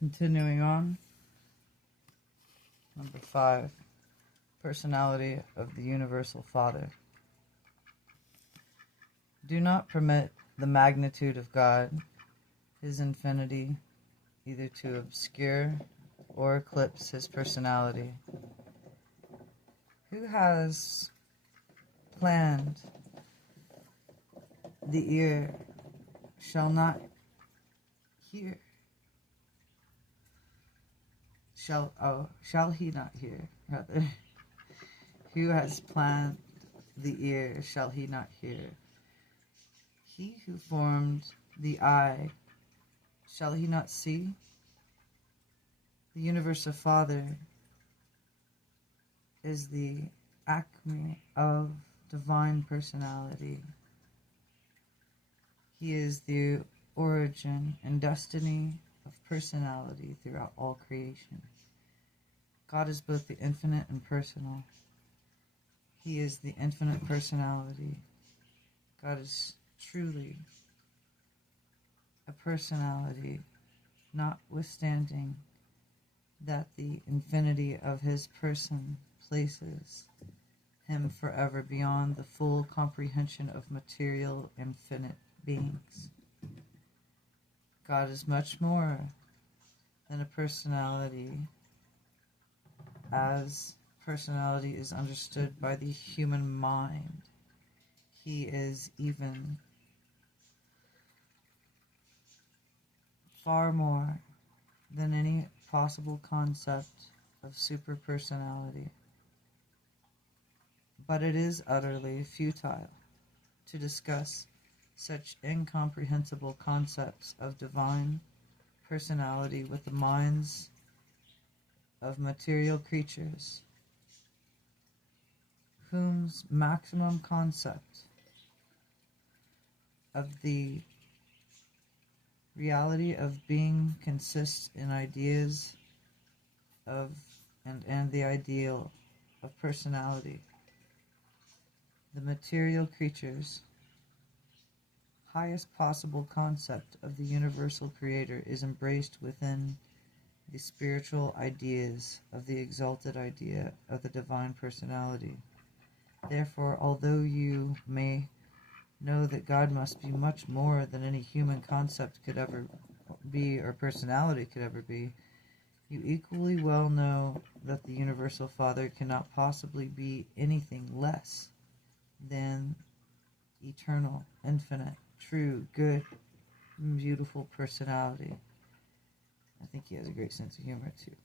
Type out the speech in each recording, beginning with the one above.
Continuing on. Number 5. Personality of the Universal Father. Do not permit the magnitude of God, His infinity, either to obscure or eclipse His personality. Who has planned the ear shall not hear. Shall he not hear, rather. Who has planned the ear shall he not hear. He who formed the eye, shall he not see? The Universal Father is the acme of divine personality. He is the origin and destiny of personality throughout all creation. God is both the infinite and personal. He is the infinite personality. God is truly a personality, notwithstanding that the infinity of His person places Him forever beyond the full comprehension of material infinite beings. God is much more than a personality, as personality is understood by the human mind. He is even far more than any possible concept of superpersonality. But it is utterly futile to discuss such incomprehensible concepts of divine personality with the minds of material creatures, whose maximum concept of the reality of being consists in ideas of and the ideal of personality. The material creature's highest possible concept of the universal creator is embraced within the spiritual ideas of the exalted idea of the divine personality. Therefore, although you may know that God must be much more than any human concept could ever be or personality could ever be, you equally well know that the Universal Father cannot possibly be anything less than eternal, infinite, true, good, beautiful personality. I think he has a great sense of humor too,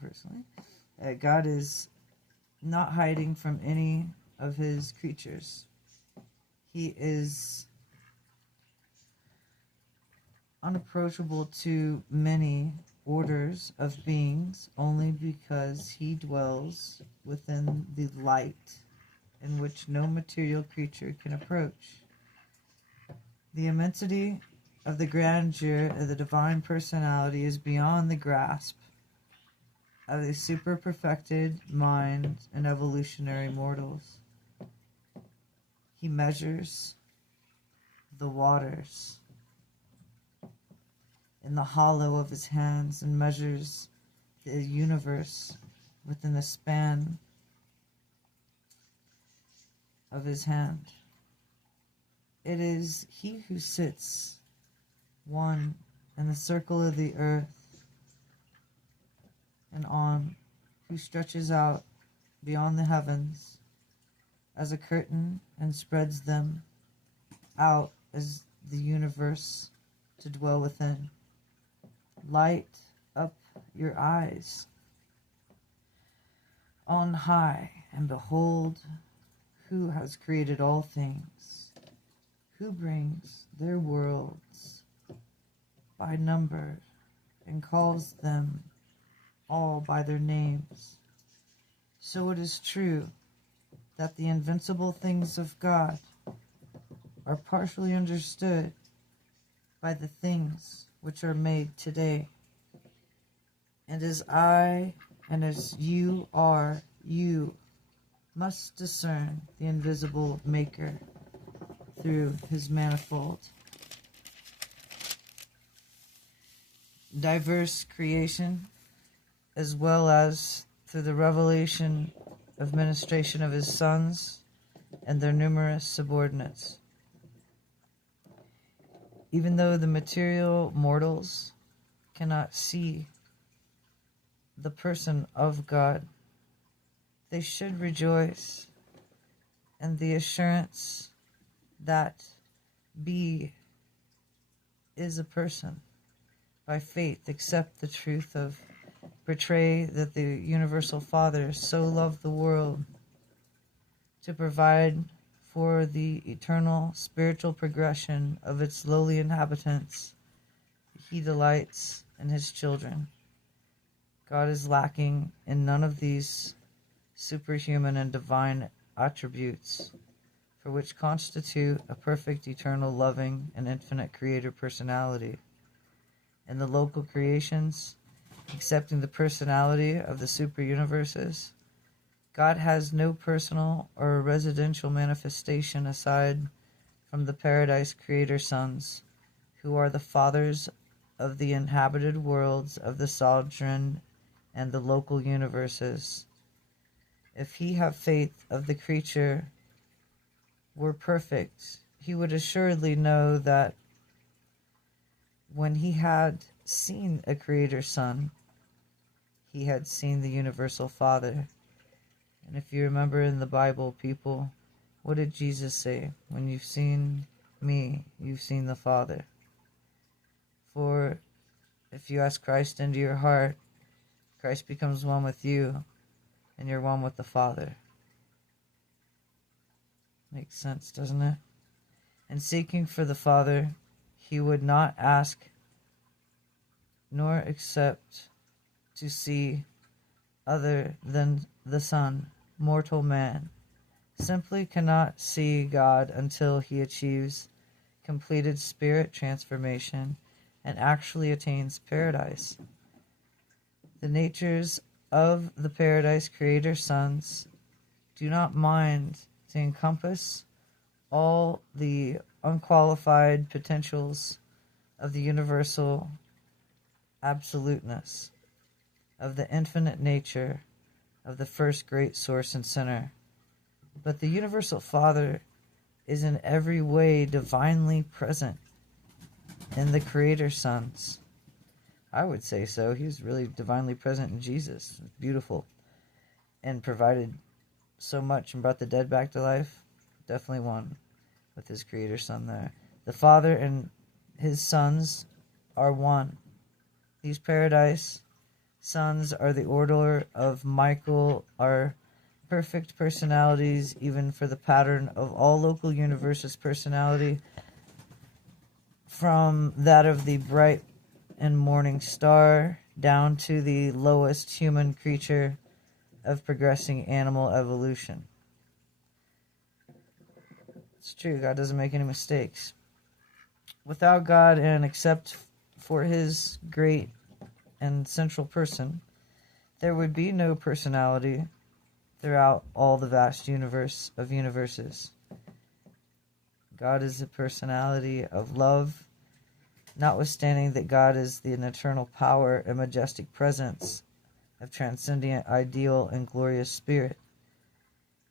personally. God is not hiding from any of His creatures. He is unapproachable to many orders of beings only because He dwells within the light in which no material creature can approach. The immensity of the grandeur of the divine personality is beyond the grasp of a super-perfected mind and evolutionary mortals. He measures the waters in the hollow of His hands and measures the universe within the span of His hand. It is He who sits one in the circle of the earth and on, who stretches out beyond the heavens as a curtain and spreads them out as the universe to dwell within. Light up your eyes on high and behold who has created all things, who brings their worlds by number and calls them all by their names. So it is true that the invincible things of God are partially understood by the things which are made today. And as I and as you are, you must discern the invisible Maker through His manifold. diverse creation, as well as through the revelation of ministration of his sons and their numerous subordinates. Even though the material mortals cannot see the person of God, they should rejoice in the assurance that B is a person. By faith, accept the truth of portray that the universal Father so loved the world to provide for the eternal spiritual progression of its lowly inhabitants. He delights in his children. God is lacking in none of these superhuman and divine attributes, for which constitute a perfect, eternal, loving, and infinite creator personality. In the local creations, accepting the personality of the super-universes, God has no personal or residential manifestation aside from the paradise creator sons, who are the fathers of the inhabited worlds of the sovereign and the local universes. If he have faith of the creature were perfect, he would assuredly know that when he had seen a creator son, he had seen the universal Father. And if you remember in the Bible, people, what did Jesus say? When you've seen me, you've seen the Father. For if you ask Christ into your heart, Christ becomes one with you, and you're one with the Father. Makes sense, doesn't it? And seeking for the Father, he would not ask nor accept to see other than the Son. Mortal man simply cannot see God until he achieves completed spirit transformation and actually attains paradise. The natures of the paradise creator sons do not mind to encompass all the unqualified potentials of the universal absoluteness, of the infinite nature of the first great source and center. But the universal Father is in every way divinely present in the creator sons. I would say so. He was really divinely present in Jesus. Beautiful. And provided so much and brought the dead back to life. Definitely one with his creator son there. The Father and his sons are one. These paradise sons are the order of Michael, are perfect personalities, even for the pattern of all local universes' personality, from that of the bright and morning star down to the lowest human creature of progressing animal evolution. It's true, God doesn't make any mistakes. Without God and except for his great and central person, there would be no personality throughout all the vast universe of universes. God is a personality of love, notwithstanding that God is the eternal power and majestic presence of transcendent, ideal, and glorious spirit.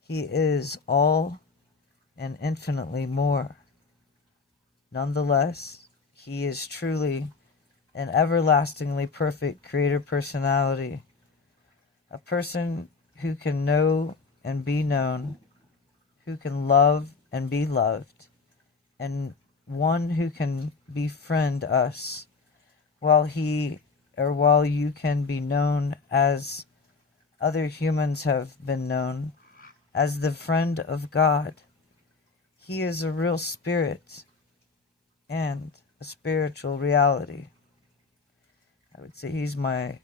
He is all and infinitely more. Nonetheless, he is truly an everlastingly perfect creator personality, a person who can know and be known, who can love and be loved, and one who can befriend us, while you can be known as other humans have been known, as the friend of God. He is a real spirit and a spiritual reality. I would say he's my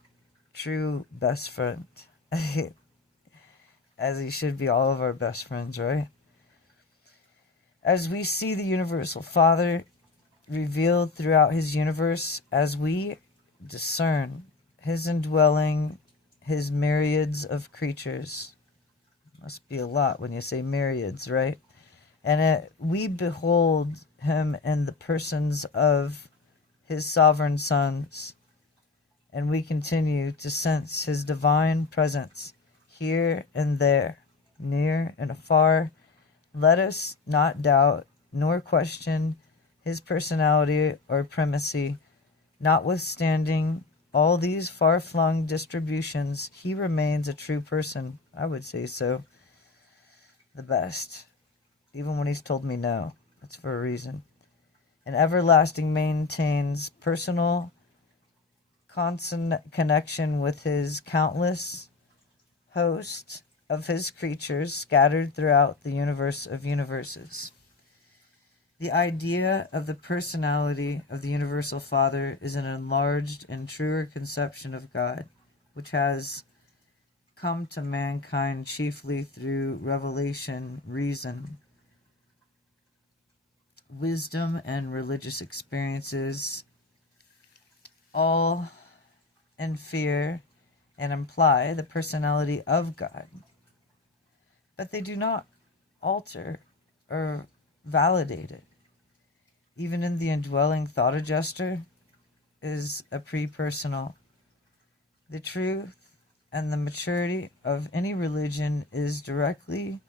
true best friend. As he should be all of our best friends, right? As we see the universal Father revealed throughout his universe, as we discern his indwelling, his myriads of creatures. Must be a lot when you say myriads, right? And we behold him in the persons of his sovereign sons, and we continue to sense his divine presence here and there, near and afar. Let us not doubt nor question his personality or primacy. Notwithstanding all these far-flung distributions, he remains a true person. I would say so. The best. Even when he's told me no. That's for a reason. And everlasting maintains personal connection with his countless host of his creatures scattered throughout the universe of universes. The idea of the personality of the Universal Father is an enlarged and truer conception of God, which has come to mankind chiefly through revelation, reason, wisdom, and religious experiences, all infer and imply the personality of God. But they do not alter or validate it. Even in the indwelling thought adjuster is a pre-personal. The truth and the maturity of any religion is directly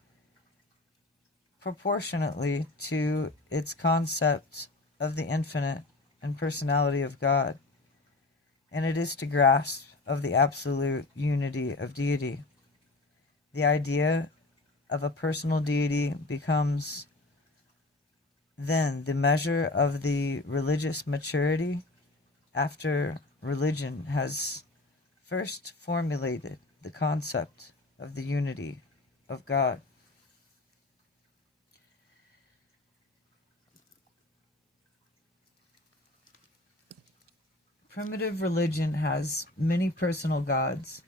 proportionately to its concept of the infinite and personality of God, and it is to grasp of the absolute unity of deity. The idea of a personal deity becomes then the measure of the religious maturity after religion has first formulated the concept of the unity of God. Primitive religion has many personal gods.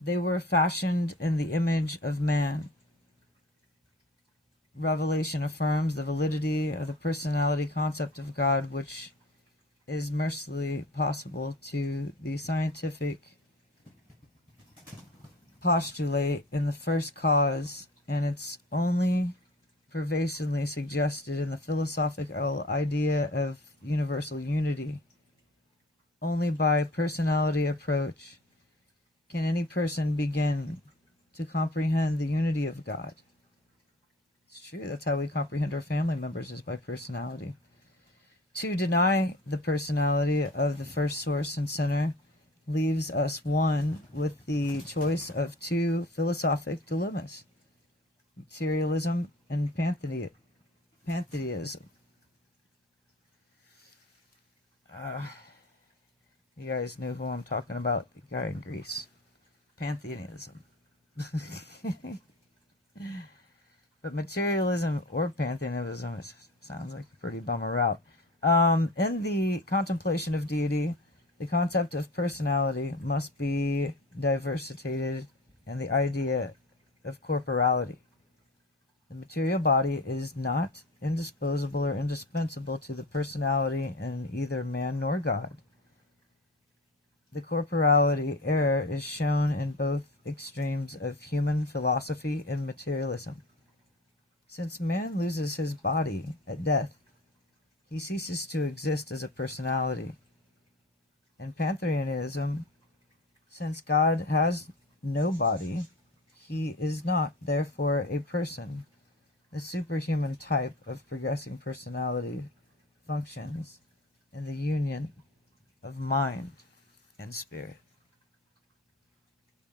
They were fashioned in the image of man. Revelation affirms the validity of the personality concept of God, which is mercifully possible to the scientific postulate in the first cause, and it's only pervasively suggested in the philosophical idea of universal unity. Only by personality approach can any person begin to comprehend the unity of God. It's true, that's how we comprehend our family members, is by personality. To deny the personality of the first source and center leaves us one with the choice of two philosophic dilemmas: materialism and pantheism. You guys know who I'm talking about, the guy in Greece. Pantheism. But materialism or pantheism sounds like a pretty bummer route. In the contemplation of deity, the concept of personality must be diversitated, and the idea of corporality. The material body is not indisposable or indispensable to the personality in either man nor God. The corporality error is shown in both extremes of human philosophy and materialism. Since man loses his body at death, he ceases to exist as a personality. In pantheism, since God has no body, he is not, therefore, a person. The superhuman type of progressing personality functions in the union of mind and spirit.